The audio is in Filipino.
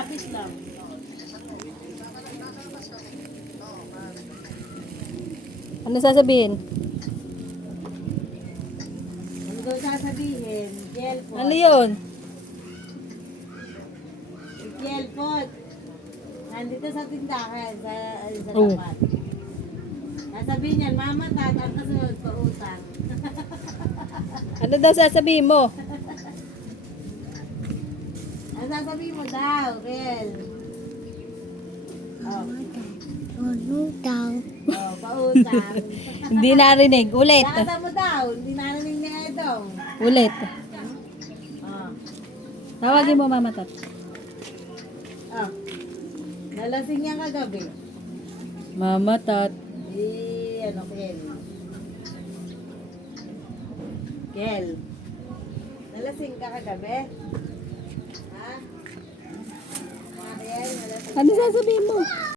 lapis lang. Ano sasabihin? Ano daw sasabihin? Jelpot. Ano yun? Jelpot. Nandito sa tindahan, sa Oh. tapat. Sasabihin niyan, mama, ang kasunod pa utang. Ano daw sasabihin mo? Ang sasabihin mo daw, Kel. Oh, oh, pautang. Hindi narinig. Ulit. Lakasa mo daw, hindi narinig ni Edong. Ulit. Oh, Tawagin mo Mama Tot. oh. Nalasing niya kagabi. Mama Tot. Ano, Kel? Kel. Nalasing ka kagabi? Ha? Kel, nalasing Ano sasabihin mo?